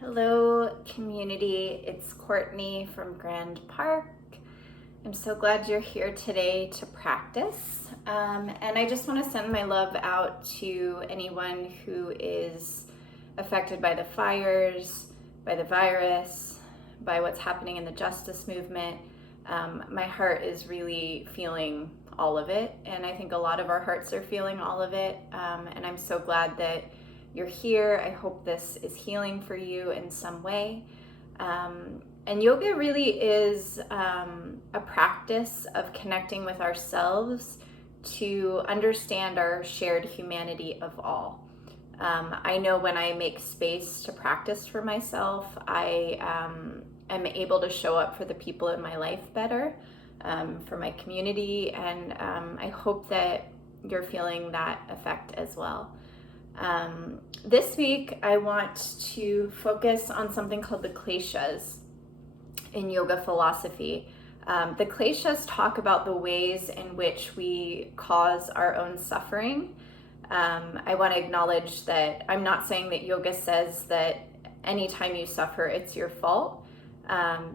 Hello, community. It's Courtney from Grand Park. I'm so glad you're here today to practice. And I just want to send my love out to anyone who is affected by the fires, by the virus, by what's happening in the justice movement. My heart is really feeling all of it, and I think a lot of our hearts are feeling all of it. And I'm so glad that you're here. I hope this is healing for you in some way. And yoga really is a practice of connecting with ourselves to understand our shared humanity of all. I know when I make space to practice for myself, I am able to show up for the people in my life better, for my community, and I hope that you're feeling that effect as well. This week, I want to focus on something called the kleshas in yoga philosophy. The kleshas talk about the ways in which we cause our own suffering. I want to acknowledge that I'm not saying that yoga says that anytime you suffer, it's your fault,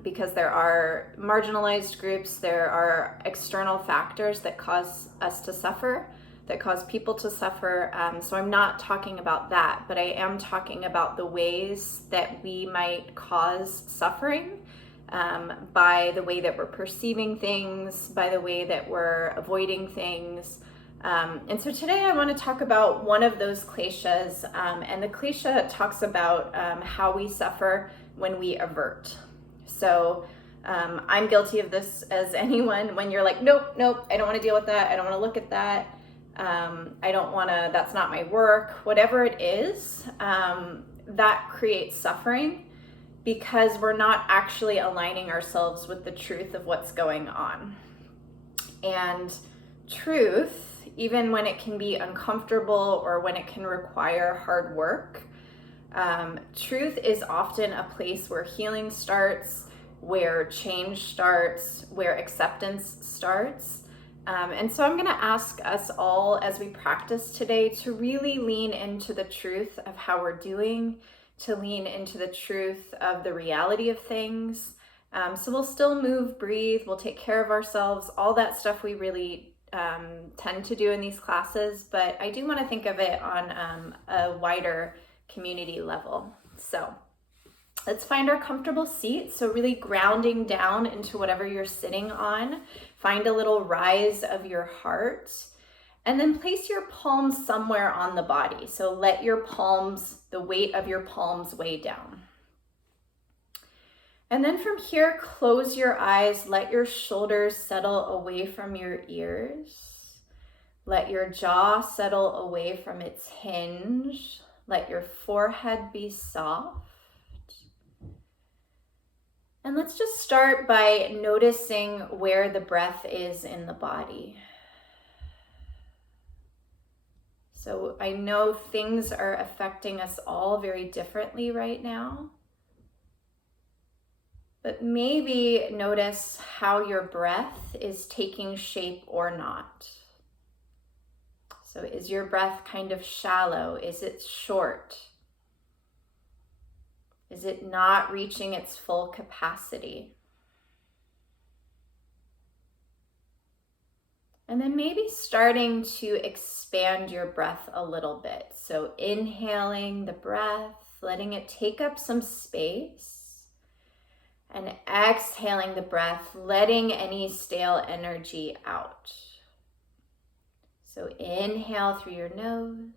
because there are marginalized groups, there are external factors that cause us to suffer, that cause people to suffer. So I'm not talking about that, but I am talking about the ways that we might cause suffering by the way that we're perceiving things, by the way that we're avoiding things. And so today I want to talk about one of those kleshas, and the klesha talks about how we suffer when we avert. So I'm guilty of this as anyone. When you're like, nope, I don't want to deal with that. I don't want to look at that. I don't want to, that's not my work. Whatever it is, that creates suffering because we're not actually aligning ourselves with the truth of what's going on. And truth, even when it can be uncomfortable or when it can require hard work, truth is often a place where healing starts, where change starts, where acceptance starts. And so I'm going to ask us all as we practice today to really lean into the truth of how we're doing, to lean into the truth of the reality of things. So we'll still move, breathe, we'll take care of ourselves, all that stuff we really tend to do in these classes, but I do want to think of it on a wider community level. So let's find our comfortable seat. So really grounding down into whatever you're sitting on. Find a little rise of your heart. And then place your palms somewhere on the body. So let your palms, the weight of your palms weigh down. And then from here, close your eyes. Let your shoulders settle away from your ears. Let your jaw settle away from its hinge. Let your forehead be soft. And let's just start by noticing where the breath is in the body. So I know things are affecting us all very differently right now, but maybe notice how your breath is taking shape or not. So is your breath kind of shallow? Is it short? Is it not reaching its full capacity? And then maybe starting to expand your breath a little bit. So inhaling the breath, letting it take up some space, and exhaling the breath, letting any stale energy out. So inhale through your nose.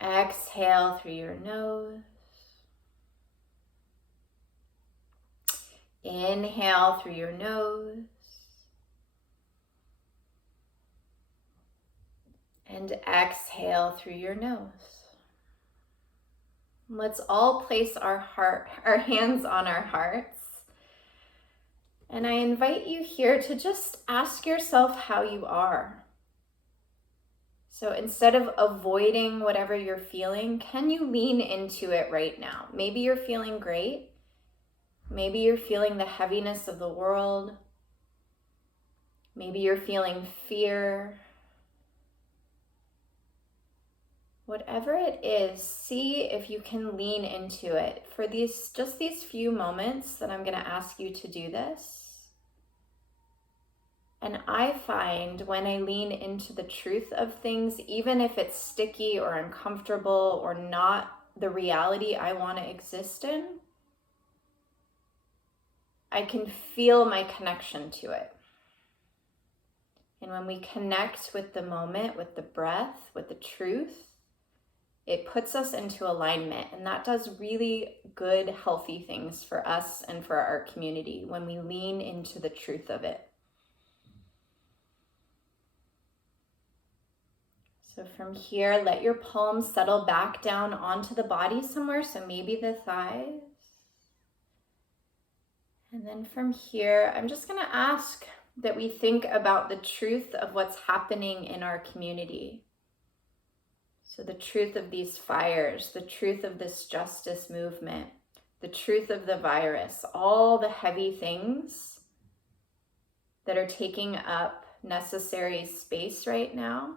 Exhale through your nose. Inhale through your nose. And exhale through your nose. Let's all place our hands on our hearts. And I invite you here to just ask yourself how you are. So instead of avoiding whatever you're feeling, can you lean into it right now? Maybe you're feeling great. Maybe you're feeling the heaviness of the world. Maybe you're feeling fear. Whatever it is, see if you can lean into it for these few moments that I'm going to ask you to do this. And I find when I lean into the truth of things, even if it's sticky or uncomfortable or not the reality I want to exist in, I can feel my connection to it. And when we connect with the moment, with the breath, with the truth, it puts us into alignment, and that does really good, healthy things for us and for our community when we lean into the truth of it. So from here, let your palms settle back down onto the body somewhere, so maybe the thighs. And then from here, I'm just going to ask that we think about the truth of what's happening in our community. So the truth of these fires, the truth of this justice movement, the truth of the virus, all the heavy things that are taking up necessary space right now.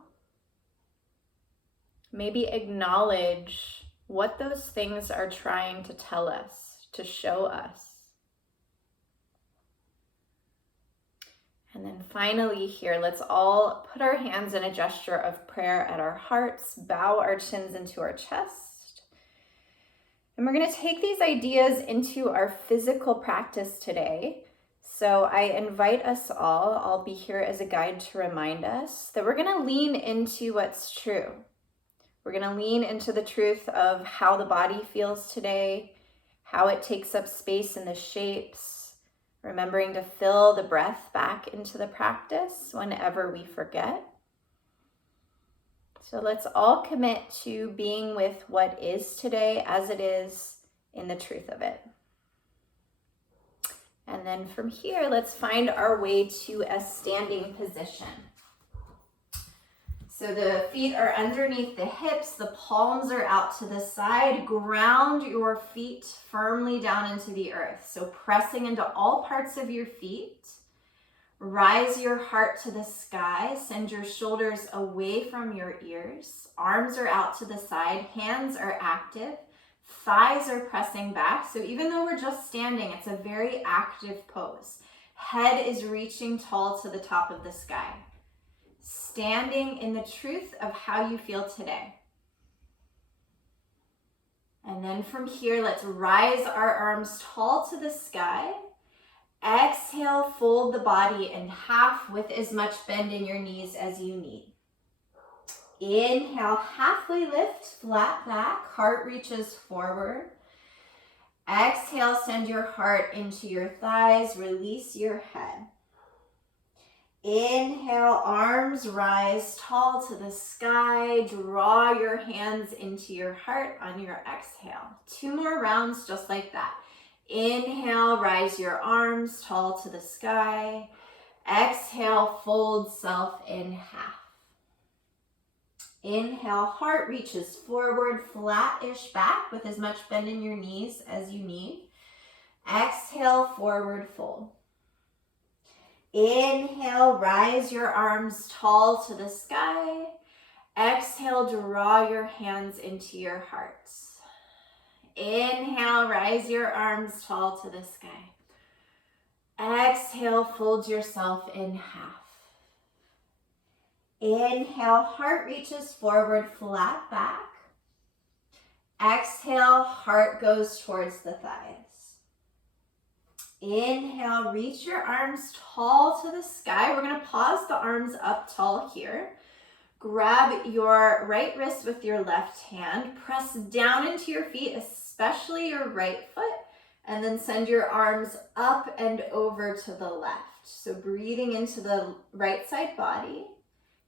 Maybe acknowledge what those things are trying to tell us, to show us. And then finally here, let's all put our hands in a gesture of prayer at our hearts, bow our chins into our chest. And we're going to take these ideas into our physical practice today. So I invite us all, I'll be here as a guide to remind us that we're going to lean into what's true. We're going to lean into the truth of how the body feels today, how it takes up space in the shapes, remembering to fill the breath back into the practice whenever we forget. So let's all commit to being with what is today as it is in the truth of it. And then from here, let's find our way to a standing position. So the feet are underneath the hips, the palms are out to the side. Ground your feet firmly down into the earth. So pressing into all parts of your feet. Rise your heart to the sky. Send your shoulders away from your ears. Arms are out to the side. Hands are active. Thighs are pressing back. So even though we're just standing, it's a very active pose. Head is reaching tall to the top of the sky. Standing in the truth of how you feel today. And then from here, let's rise our arms tall to the sky. Exhale, fold the body in half with as much bend in your knees as you need. Inhale, halfway lift, flat back, heart reaches forward. Exhale, send your heart into your thighs, release your head. Inhale, arms rise tall to the sky. Draw your hands into your heart on your exhale. 2 more rounds just like that. Inhale, rise your arms tall to the sky. Exhale, fold self in half. Inhale, heart reaches forward, flat-ish back with as much bend in your knees as you need. Exhale, forward fold. Inhale, rise your arms tall to the sky. Exhale, draw your hands into your heart. Inhale, rise your arms tall to the sky. Exhale, fold yourself in half. Inhale, heart reaches forward, flat back. Exhale, heart goes towards the thighs. Inhale, reach your arms tall to the sky. We're going to pause the arms up tall here. Grab your right wrist with your left hand. Press down into your feet, especially your right foot, and then send your arms up and over to the left. So breathing into the right side body.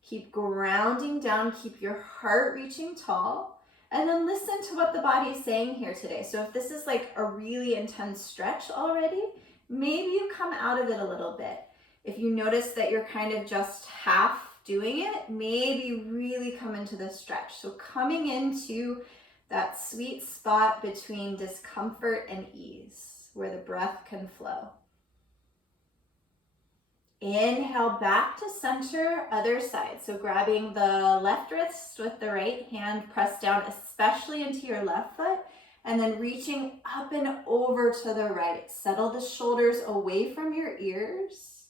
Keep grounding down. Keep your heart reaching tall. And then listen to what the body is saying here today. So if this is like a really intense stretch already, maybe you come out of it a little bit. If you notice that you're kind of just half doing it, maybe really come into the stretch. So coming into that sweet spot between discomfort and ease, where the breath can flow. Inhale back to center, other side. So grabbing the left wrist with the right hand, press down especially into your left foot, and then reaching up and over to the right. Settle the shoulders away from your ears,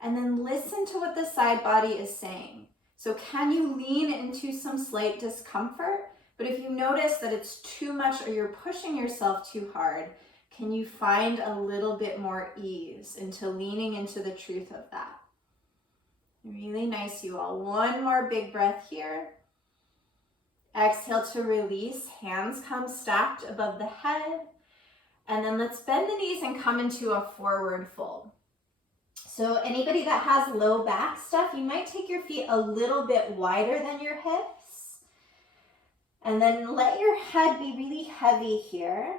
and then listen to what the side body is saying. So can you lean into some slight discomfort? But if you notice that it's too much or you're pushing yourself too hard, can you find a little bit more ease into leaning into the truth of that? Really nice, you all. One more big breath here. Exhale to release. Hands come stacked above the head. And then let's bend the knees and come into a forward fold. So anybody that has low back stuff, you might take your feet a little bit wider than your hips. And then let your head be really heavy here.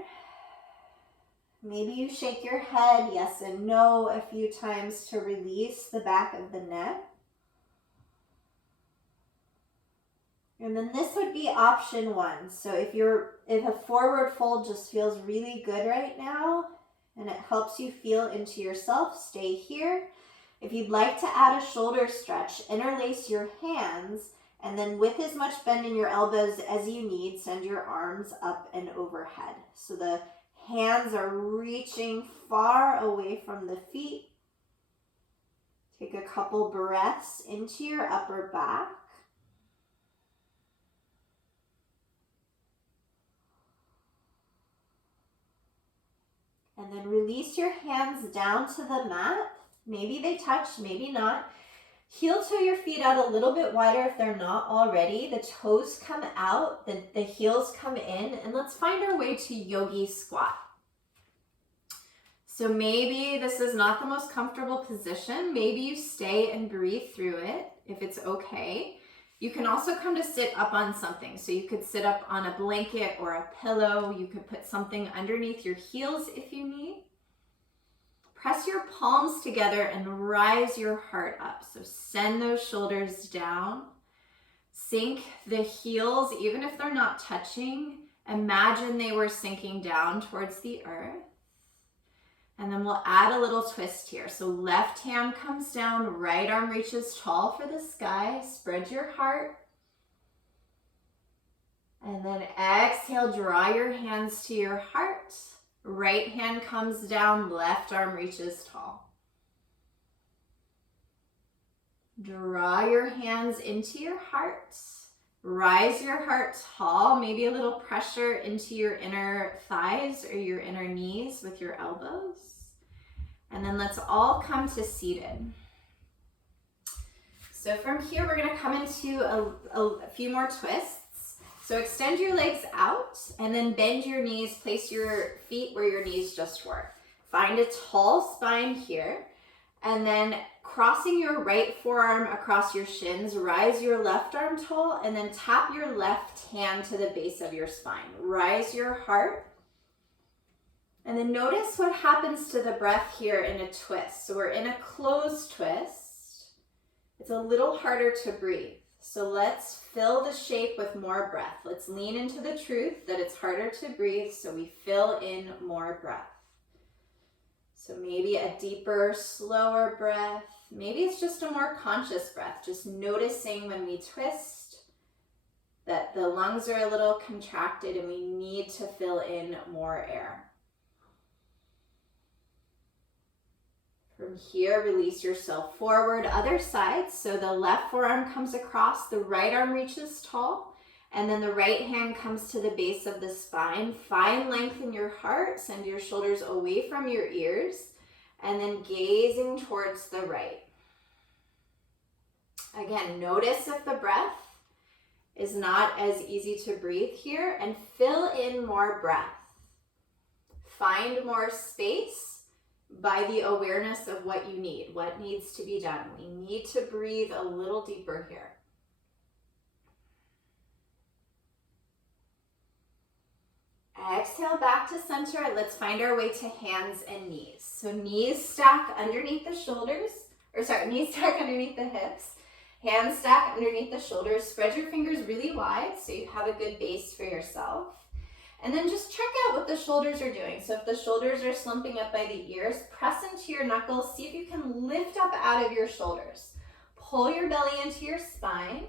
Maybe you shake your head yes and no a few times to release the back of the neck. And then this would be option one. So if a forward fold just feels really good right now and it helps you feel into yourself, stay here. If you'd like to add a shoulder stretch, interlace your hands, and then with as much bend in your elbows as you need, send your arms up and overhead. So the hands are reaching far away from the feet. Take a couple breaths into your upper back. And then release your hands down to the mat. Maybe they touch, maybe not. Heel toe your feet out a little bit wider if they're not already. The toes come out, the heels come in, and let's find our way to yogi squat. So maybe this is not the most comfortable position. Maybe you stay and breathe through it if it's okay. You can also come to sit up on something. So you could sit up on a blanket or a pillow. You could put something underneath your heels if you need. Press your palms together and rise your heart up. So send those shoulders down. Sink the heels, even if they're not touching. Imagine they were sinking down towards the earth. And then we'll add a little twist here. So left hand comes down, right arm reaches tall for the sky. Spread your heart. And then exhale, draw your hands to your heart. Right hand comes down, left arm reaches tall. Draw your hands into your heart. Rise your heart tall, maybe a little pressure into your inner thighs or your inner knees with your elbows. And then let's all come to seated. So from here, we're gonna come into a few more twists. So extend your legs out and then bend your knees, place your feet where your knees just were. Find a tall spine here, and then crossing your right forearm across your shins, rise your left arm tall, and then tap your left hand to the base of your spine. Rise your heart. And then notice what happens to the breath here in a twist. So we're in a closed twist. It's a little harder to breathe. So let's fill the shape with more breath. Let's lean into the truth that it's harder to breathe, so we fill in more breath. So maybe a deeper, slower breath. Maybe it's just a more conscious breath, just noticing when we twist that the lungs are a little contracted and we need to fill in more air. From here, release yourself forward, other side. So the left forearm comes across, the right arm reaches tall, and then the right hand comes to the base of the spine. Find length in your heart, send your shoulders away from your ears, and then gazing towards the right. Again, notice if the breath is not as easy to breathe here, and fill in more breath. Find more space by the awareness of what you need, what needs to be done. We need to breathe a little deeper here. Exhale back to center. Let's find our way to hands and knees. So knees stack underneath the shoulders, knees stack underneath the hips. Hands stack underneath the shoulders. Spread your fingers really wide so you have a good base for yourself. And then just check out what the shoulders are doing. So if the shoulders are slumping up by the ears, press into your knuckles. See if you can lift up out of your shoulders. Pull your belly into your spine.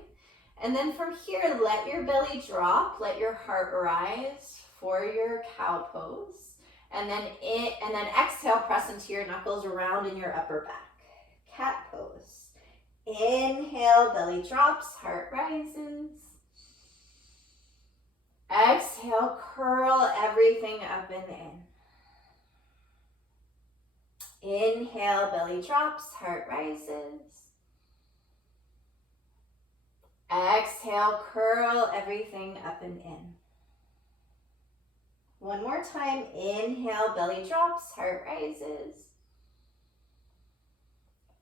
And then from here, let your belly drop, let your heart rise for your cow pose. And then exhale, press into your knuckles around in your upper back. Cat pose. Inhale, belly drops, heart rises. Exhale, curl everything up and in. Inhale, belly drops, heart rises. Exhale, curl everything up and in. One more time. Inhale, belly drops, heart rises.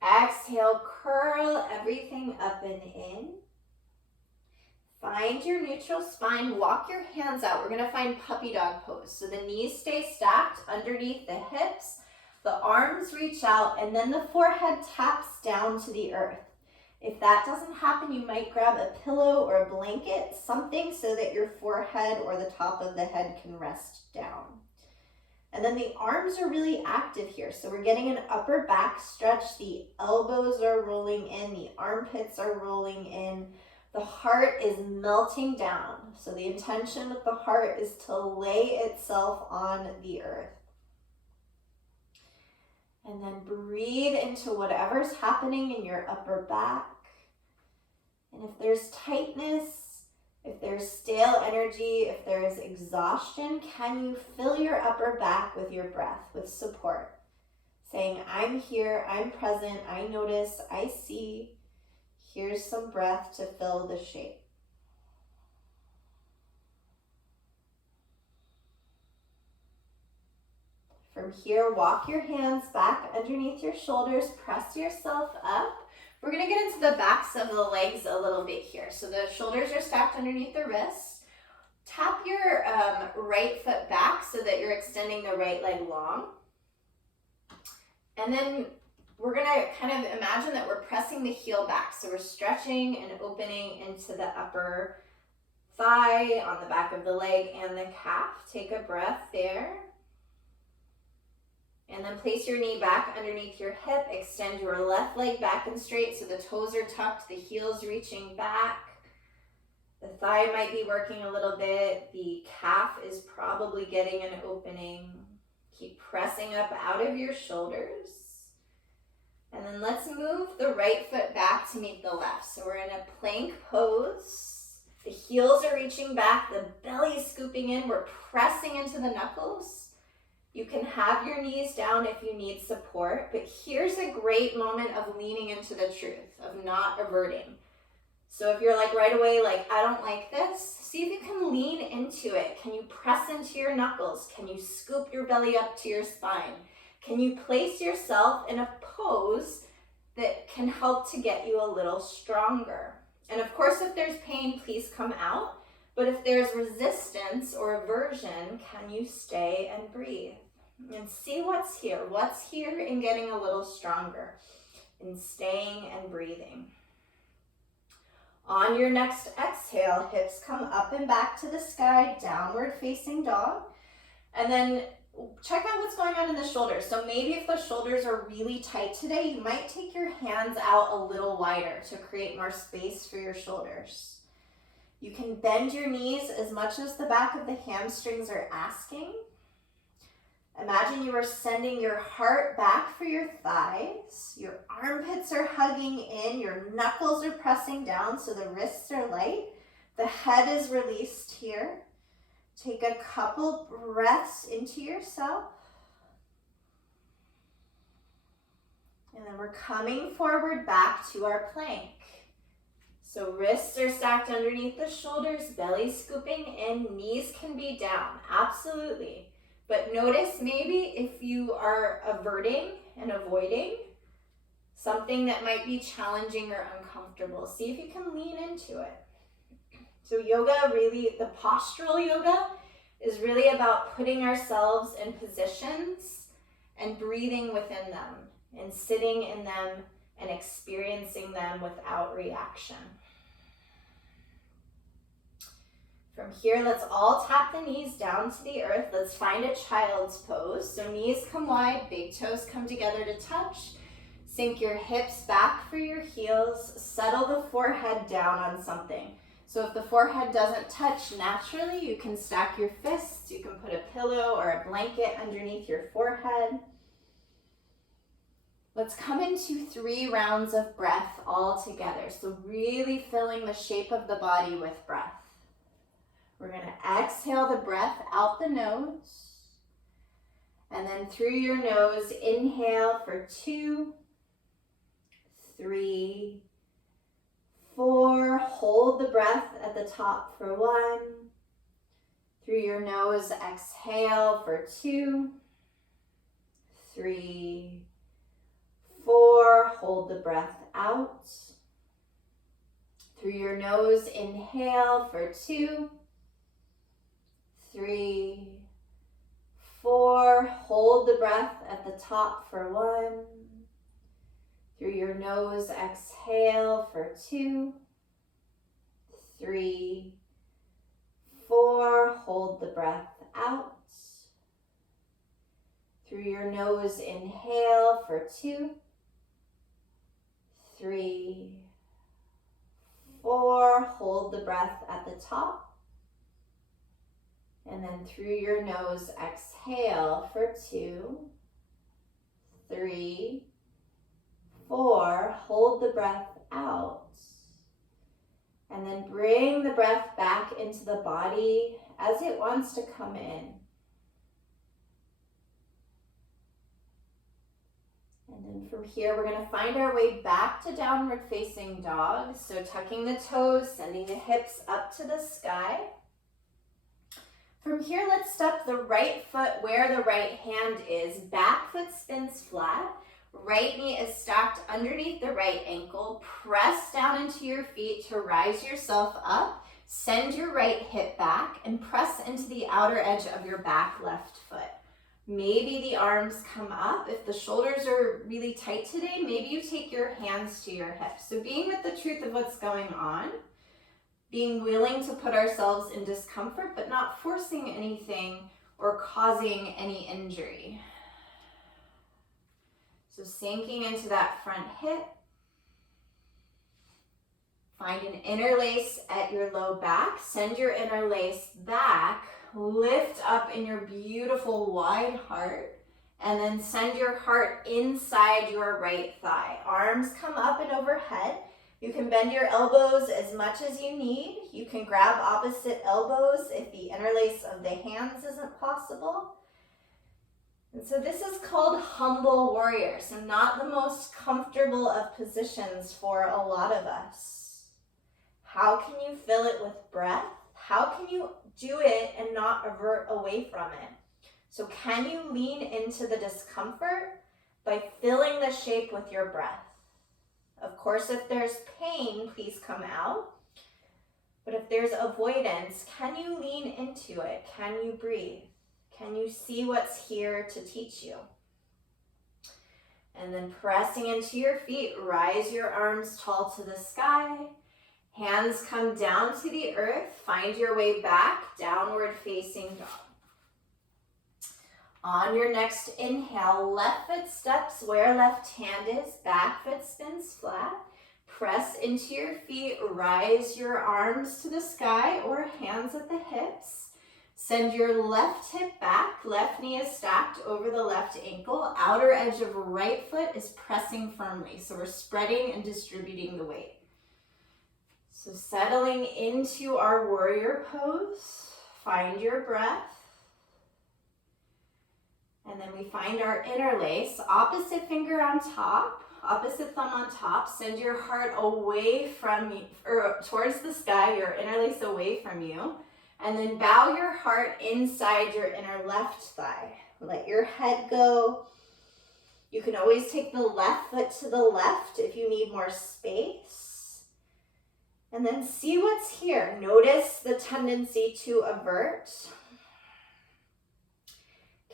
Exhale, curl everything up and in. Find your neutral spine, walk your hands out. We're gonna find puppy dog pose. So the knees stay stacked underneath the hips, the arms reach out, and then the forehead taps down to the earth. If that doesn't happen, you might grab a pillow or a blanket, something so that your forehead or the top of the head can rest down. And then the arms are really active here. So we're getting an upper back stretch. The elbows are rolling in, the armpits are rolling in. The heart is melting down. So the intention with the heart is to lay itself on the earth. And then breathe into whatever's happening in your upper back. And if there's tightness, if there's stale energy, if there is exhaustion, can you fill your upper back with your breath, with support? Saying, I'm here, I'm present, I notice, I see. Here's some breath to fill the shape. From here, walk your hands back underneath your shoulders, press yourself up. We're gonna get into the backs of the legs a little bit here. So the shoulders are stacked underneath the wrists. Tap your right foot back so that you're extending the right leg long. And then we're gonna kind of imagine that we're pressing the heel back. So we're stretching and opening into the upper thigh, on the back of the leg and the calf. Take a breath there. And then place your knee back underneath your hip. Extend your left leg back and straight so the toes are tucked, the heel's reaching back. The thigh might be working a little bit. The calf is probably getting an opening. Keep pressing up out of your shoulders. And then let's move the right foot back to meet the left. So we're in a plank pose. The heels are reaching back, the belly's scooping in. We're pressing into the knuckles. You can have your knees down if you need support, but here's a great moment of leaning into the truth, of not averting. So if you're like right away, like, I don't like this, see if you can lean into it. Can you press into your knuckles? Can you scoop your belly up to your spine? Can you place yourself in a pose that can help to get you a little stronger? And of course, if there's pain, please come out. But if there's resistance or aversion, can you stay and breathe? And see what's here. What's here in getting a little stronger, in staying and breathing. On your next exhale, hips come up and back to the sky, downward facing dog. And then check out what's going on in the shoulders. So maybe if the shoulders are really tight today, you might take your hands out a little wider to create more space for your shoulders. You can bend your knees as much as the back of the hamstrings are asking. Imagine you are sending your heart back for your thighs. Your armpits are hugging in. Your knuckles are pressing down so the wrists are light. The head is released here. Take a couple breaths into yourself. And then we're coming forward back to our plank. So wrists are stacked underneath the shoulders, belly scooping in, knees can be down, absolutely. But notice maybe if you are averting and avoiding something that might be challenging or uncomfortable, see if you can lean into it. So yoga really, the postural yoga is really about putting ourselves in positions and breathing within them and sitting in them and experiencing them without reaction. From From here, let's all tap the knees down to the earth. Let's find a child's pose. So knees come wide, big toes come together to touch. Sink your hips back for your heels. Settle the forehead down on something. So if the forehead doesn't touch naturally, you can stack your fists. You can put a pillow or a blanket underneath your forehead. Let's come into 3 rounds of breath all together. So really filling the shape of the body with breath. We're going to exhale the breath out the nose. And then through your nose, inhale for 2, 3, 4. Hold the breath at the top for 1. Through your nose, exhale for 2, 3, 4. Hold the breath out. Through your nose, inhale for 2, 3, 4. Hold the breath at the top for 1. Through your nose, exhale for 2, 3, 4. Hold the breath out. Through your nose, inhale for 2, 3, 4. Hold the breath at the top. And then through your nose, exhale for 2, 3, 4. Hold the breath out. And then bring the breath back into the body as it wants to come in. And then from here, we're going to find our way back to downward facing dog. So tucking the toes, sending the hips up to the sky. From here, let's step the right foot where the right hand is. Back foot spins flat. Right knee is stacked underneath the right ankle. Press down into your feet to rise yourself up. Send your right hip back and press into the outer edge of your back left foot. Maybe the arms come up. If the shoulders are really tight today, maybe you take your hands to your hips. So being with the truth of what's going on, being willing to put ourselves in discomfort, but not forcing anything or causing any injury. So sinking into that front hip. Find an interlace at your low back. Send your interlace back. Lift up in your beautiful wide heart. And then send your heart inside your right thigh. Arms come up and overhead. You can bend your elbows as much as you need. You can grab opposite elbows if the interlace of the hands isn't possible. And so this is called humble warrior. So not the most comfortable of positions for a lot of us. How can you fill it with breath? How can you do it and not avert away from it? So can you lean into the discomfort by filling the shape with your breath? Of course, if there's pain, please come out. But if there's avoidance, can you lean into it? Can you breathe? Can you see what's here to teach you? And then pressing into your feet, rise your arms tall to the sky. Hands come down to the earth. Find your way back, downward facing dog. On your next inhale, left foot steps where left hand is, back foot spins flat. Press into your feet, rise your arms to the sky or hands at the hips. Send your left hip back, left knee is stacked over the left ankle. Outer edge of right foot is pressing firmly. So we're spreading and distributing the weight. So settling into our warrior pose, find your breath. And then we find our interlace, opposite finger on top, opposite thumb on top. Send your heart away from you, or towards the sky, your interlace away from you. And then bow your heart inside your inner left thigh. Let your head go. You can always take the left foot to the left if you need more space. And then see what's here. Notice the tendency to avert.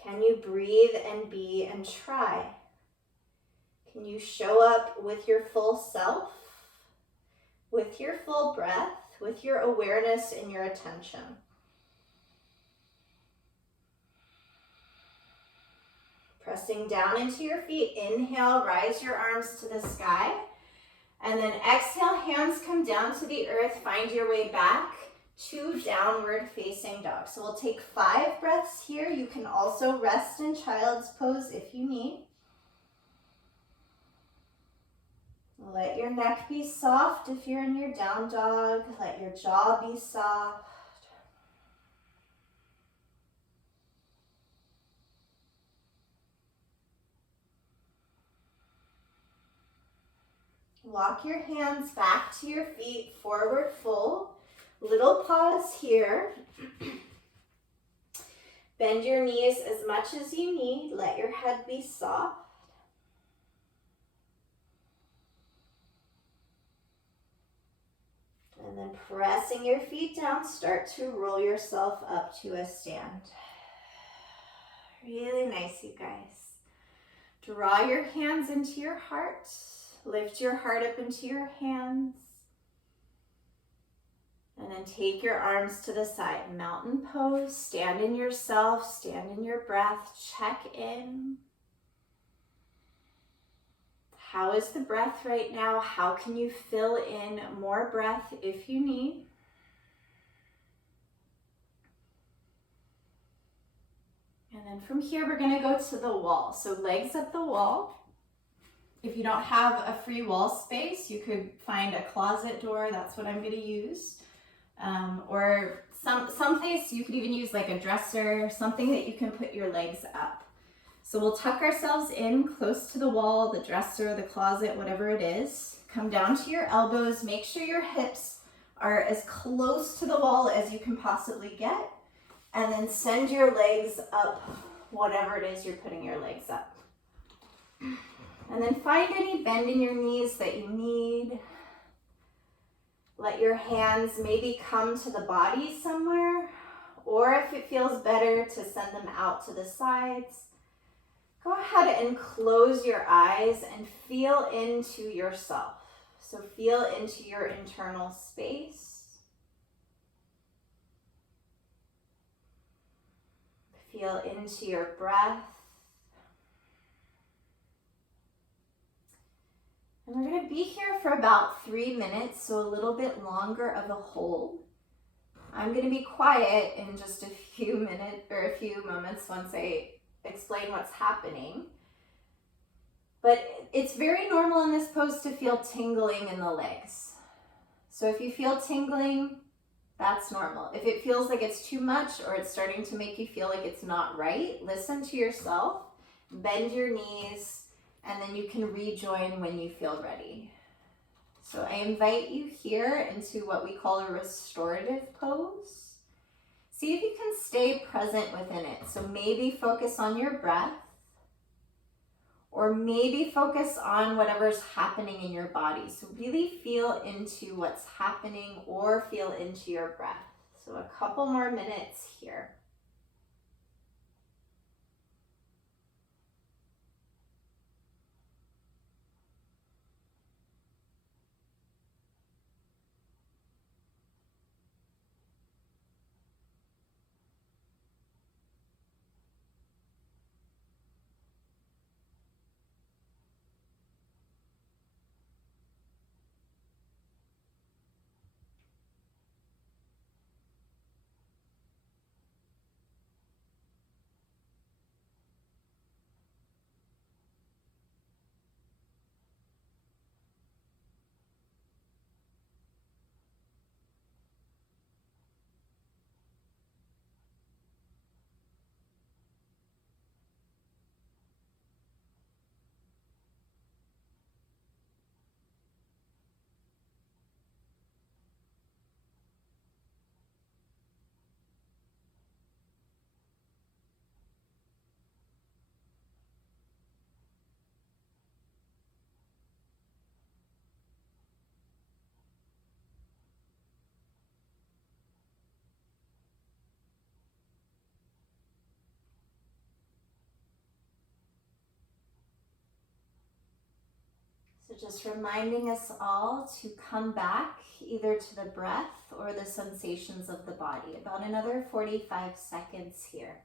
Can you breathe and be and try? Can you show up with your full self, with your full breath? with your awareness and your attention. Pressing down into your feet, inhale, rise your arms to the sky. And then exhale, hands come down to the earth, find your way back to downward facing dog. So we'll take 5 breaths here. You can also rest in child's pose if you need. Let your neck be soft if you're in your down dog. Let your jaw be soft. Walk your hands back to your feet, forward fold. Little pause here. Bend your knees as much as you need. Let your head be soft. And then pressing your feet down, start to roll yourself up to a stand. Really nice, you guys. Draw your hands into your heart. Lift your heart up into your hands. And then take your arms to the side. Mountain pose. Stand in yourself. Stand in your breath. Check in. How is the breath right now? How can you fill in more breath if you need? And then from here, we're going to go to the wall. So legs up the wall. If you don't have a free wall space, you could find a closet door. That's what I'm going to use. Or some place you could even use like a dresser, something that you can put your legs up. So we'll tuck ourselves in close to the wall, the dresser, the closet, whatever it is. Come down to your elbows. Make sure your hips are as close to the wall as you can possibly get. And then send your legs up, whatever it is you're putting your legs up. And then find any bend in your knees that you need. Let your hands maybe come to the body somewhere, or if it feels better to send them out to the sides, go ahead and close your eyes and feel into yourself. So feel into your internal space. Feel into your breath. And we're going to be here for about 3 minutes, so a little bit longer of a hold. I'm going to be quiet in just a few minutes or a few moments once I explain what's happening. But it's very normal in this pose to feel tingling in the legs. So if you feel tingling, that's normal. If it feels like it's too much or it's starting to make you feel like it's not right, listen to yourself, bend your knees, and then you can rejoin when you feel ready. So I invite you here into what we call a restorative pose. See if you can stay present within it. So maybe focus on your breath, or maybe focus on whatever's happening in your body. So really feel into what's happening or feel into your breath. So a couple more minutes here. So just reminding us all to come back either to the breath or the sensations of the body. About another 45 seconds here.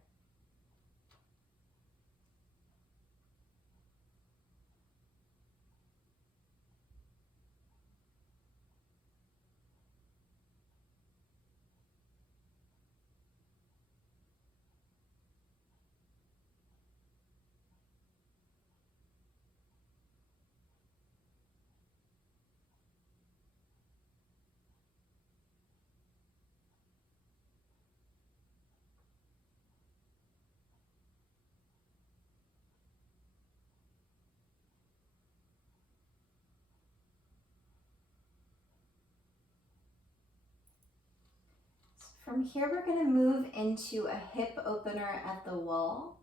From here, we're going to move into a hip opener at the wall.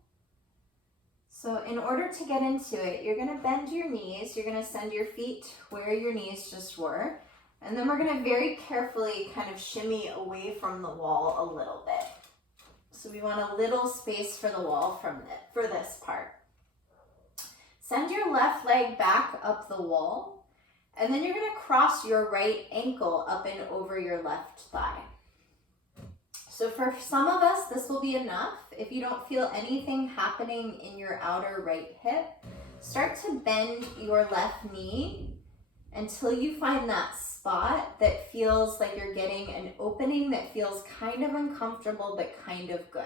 So in order to get into it, you're going to bend your knees. You're going to send your feet where your knees just were. And then we're going to very carefully kind of shimmy away from the wall a little bit. So we want a little space for the wall for this part. Send your left leg back up the wall. And then you're going to cross your right ankle up and over your left thigh. So for some of us, this will be enough. If you don't feel anything happening in your outer right hip, start to bend your left knee until you find that spot that feels like you're getting an opening that feels kind of uncomfortable but kind of good.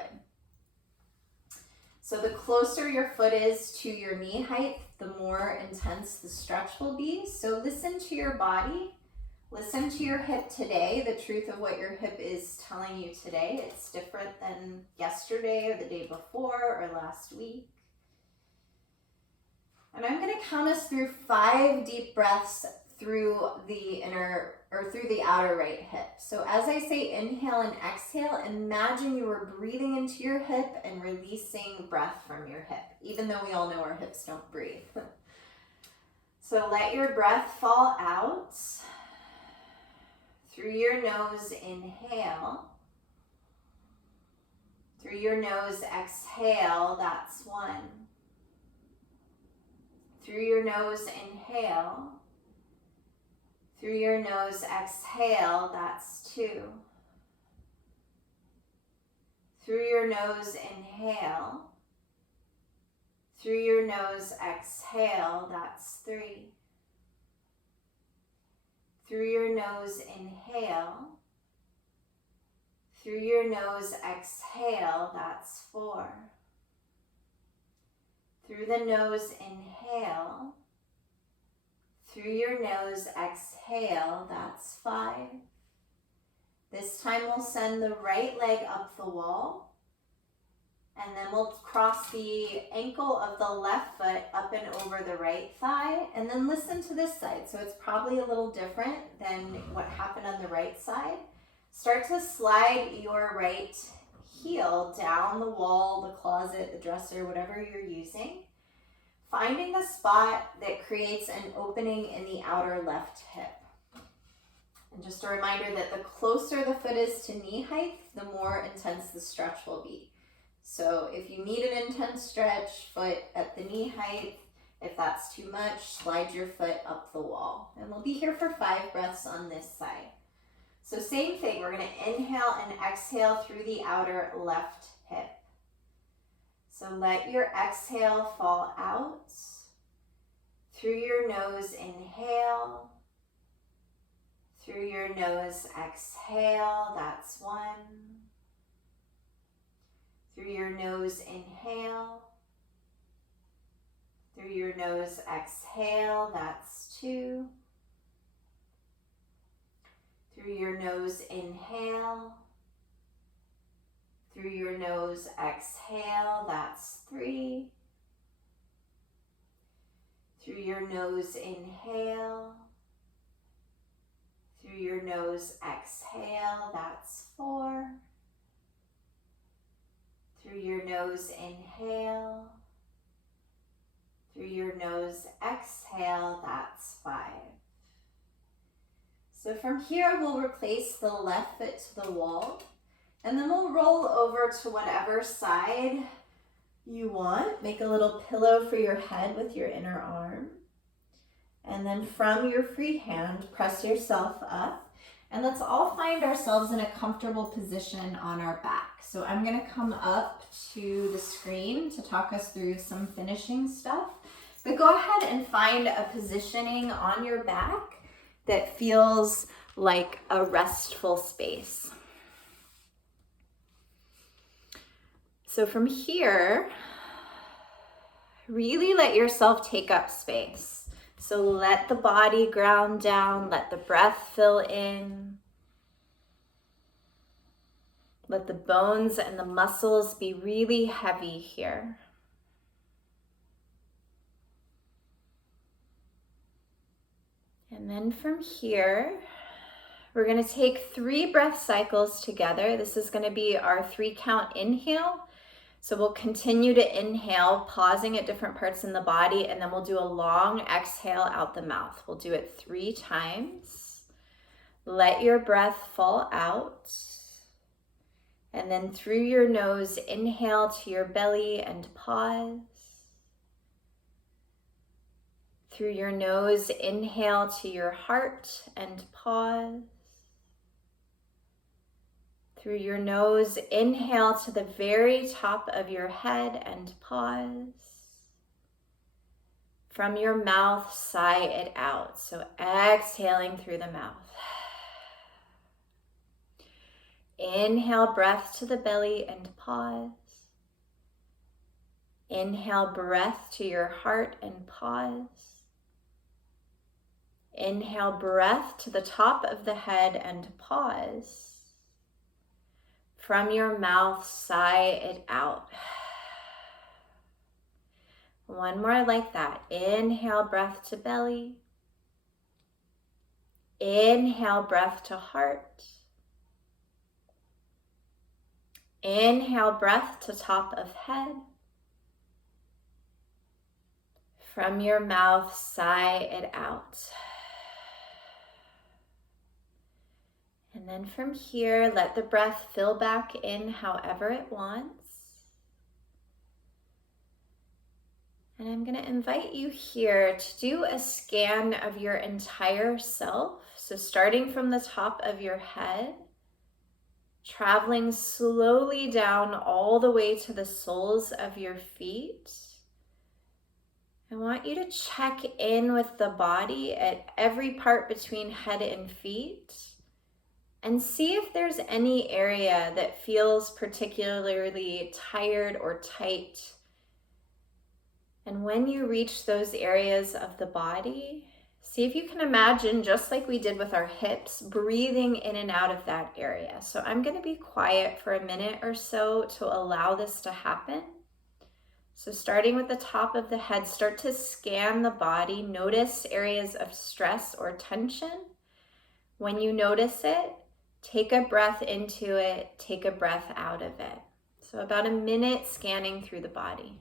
So the closer your foot is to your knee height, the more intense the stretch will be. So listen to your body. Listen to your hip today, the truth of what your hip is telling you today. It's different than yesterday or the day before or last week. And I'm going to count us through 5 deep breaths through the outer right hip. So as I say inhale and exhale, imagine you were breathing into your hip and releasing breath from your hip, even though we all know our hips don't breathe. So let your breath fall out. Through your nose, inhale. Through your nose, exhale. That's 1. Through your nose, inhale. Through your nose, exhale. That's 2. Through your nose, inhale. Through your nose, exhale. That's 3. Through your nose, inhale. Through your nose, exhale. That's 4. Through the nose, inhale. Through your nose, exhale. That's 5. This time we'll send the right leg up the wall. And then we'll cross the ankle of the left foot up and over the right thigh. And then listen to this side. So it's probably a little different than what happened on the right side. Start to slide your right heel down the wall, the closet, the dresser, whatever you're using. Finding the spot that creates an opening in the outer left hip. And just a reminder that the closer the foot is to knee height, the more intense the stretch will be. So if you need an intense stretch, foot at the knee height. If that's too much, slide your foot up the wall. And we'll be here for 5 breaths on this side. So same thing, we're going to inhale and exhale through the outer left hip. So let your exhale fall out. Through your nose, inhale. Through your nose, exhale. That's 1. Through your nose, inhale. Through your nose, exhale. That's 2. Through your nose, inhale. Through your nose, exhale. That's 3. Through your nose, inhale. Through your nose, exhale. That's 4. Through your nose, inhale. Through your nose, exhale. That's 5. So from here, we'll replace the left foot to the wall, and then we'll roll over to whatever side you want. Make a little pillow for your head with your inner arm. And then from your free hand, press yourself up. And let's all find ourselves in a comfortable position on our back. So I'm gonna come up to the screen to talk us through some finishing stuff. But go ahead and find a positioning on your back that feels like a restful space. So from here, really let yourself take up space. So let the body ground down, let the breath fill in. Let the bones and the muscles be really heavy here. And then from here, we're going to take 3 breath cycles together. This is going to be our 3 count inhale. So we'll continue to inhale, pausing at different parts in the body, and then we'll do a long exhale out the mouth. We'll do it 3 times. Let your breath fall out. And then through your nose, inhale to your belly and pause. Through your nose, inhale to your heart and pause. Through your nose, inhale to the very top of your head and pause. From your mouth, sigh it out. So exhaling through the mouth. Inhale, breath to the belly and pause. Inhale, breath to your heart and pause. Inhale, breath to the top of the head and pause. From your mouth, sigh it out. One more like that. Inhale, breath to belly. Inhale, breath to heart. Inhale, breath to top of head. From your mouth, sigh it out. And then from here, let the breath fill back in however it wants. And I'm going to invite you here to do a scan of your entire self. So starting from the top of your head, traveling slowly down all the way to the soles of your feet. I want you to check in with the body at every part between head and feet and see if there's any area that feels particularly tired or tight. And when you reach those areas of the body, see if you can imagine, just like we did with our hips, breathing in and out of that area. So I'm going to be quiet for a minute or so to allow this to happen. So starting with the top of the head, start to scan the body. Notice areas of stress or tension. When you notice it, take a breath into it, take a breath out of it. So about a minute scanning through the body.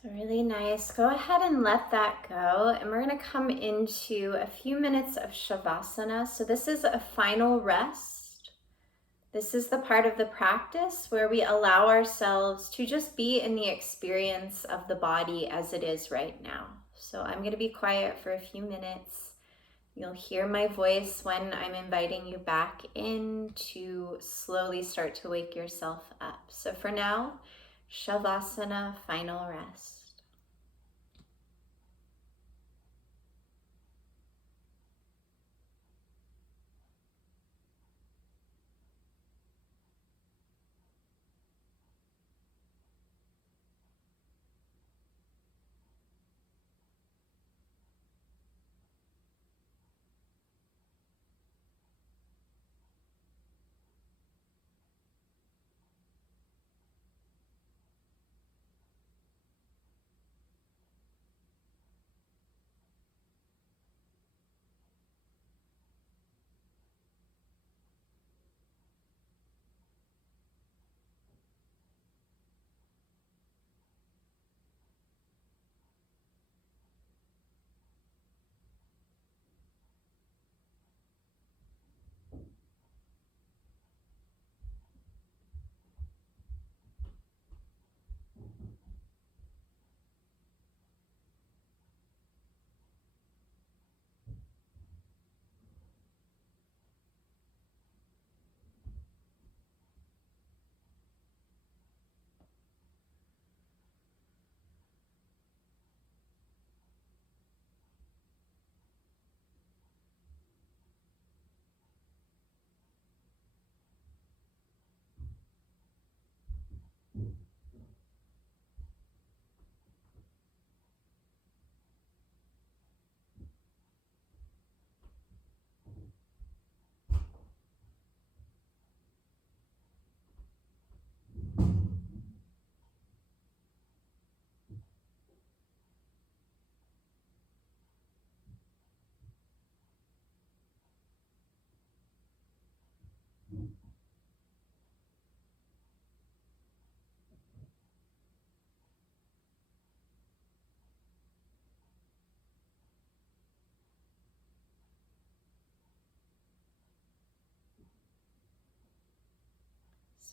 So really nice. Go ahead and let that go. And we're going to come into a few minutes of Shavasana. So this is a final rest. This is the part of the practice where we allow ourselves to just be in the experience of the body as it is right now. So I'm going to be quiet for a few minutes. You'll hear my voice when I'm inviting you back in to slowly start to wake yourself up. So for now, Shavasana, final rest.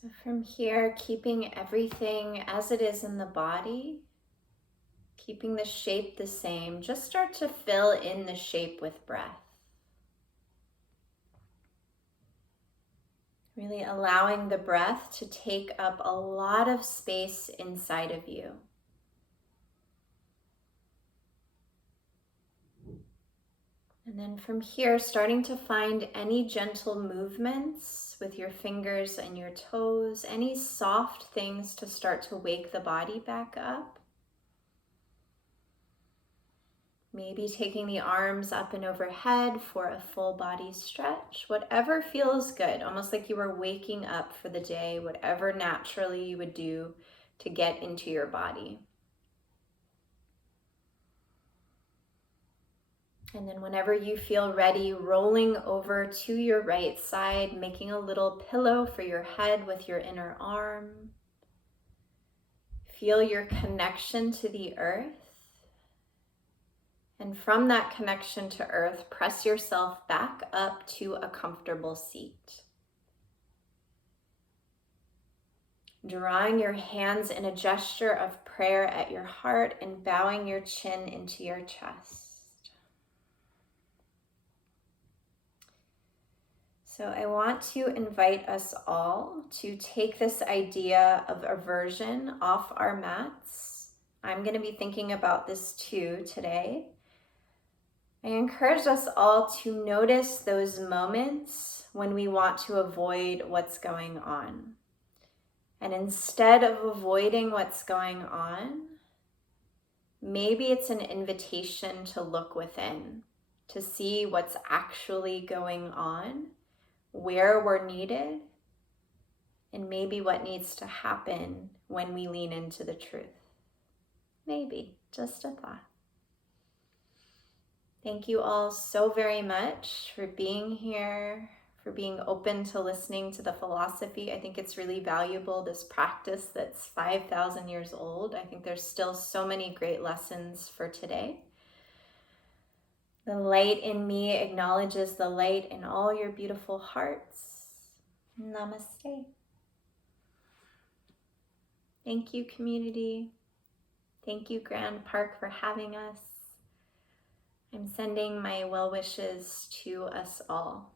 So from here, keeping everything as it is in the body, keeping the shape the same, just start to fill in the shape with breath. Really allowing the breath to take up a lot of space inside of you. And then from here, starting to find any gentle movements with your fingers and your toes, any soft things to start to wake the body back up. Maybe taking the arms up and overhead for a full body stretch, whatever feels good, almost like you were waking up for the day, whatever naturally you would do to get into your body. And then whenever you feel ready, rolling over to your right side, making a little pillow for your head with your inner arm. Feel your connection to the earth. And from that connection to earth, press yourself back up to a comfortable seat. Drawing your hands in a gesture of prayer at your heart and bowing your chin into your chest. So I want to invite us all to take this idea of aversion off our mats. I'm going to be thinking about this too today. I encourage us all to notice those moments when we want to avoid what's going on. And instead of avoiding what's going on, maybe it's an invitation to look within, to see what's actually going on, where we're needed, and maybe what needs to happen when we lean into the truth. Maybe, just a thought. Thank you all so very much for being here, for being open to listening to the philosophy. I think it's really valuable, this practice that's 5,000 years old. I think there's still so many great lessons for today. The light in me acknowledges the light in all your beautiful hearts. Namaste. Thank you, community. Thank you, Grand Park, for having us. I'm sending my well wishes to us all.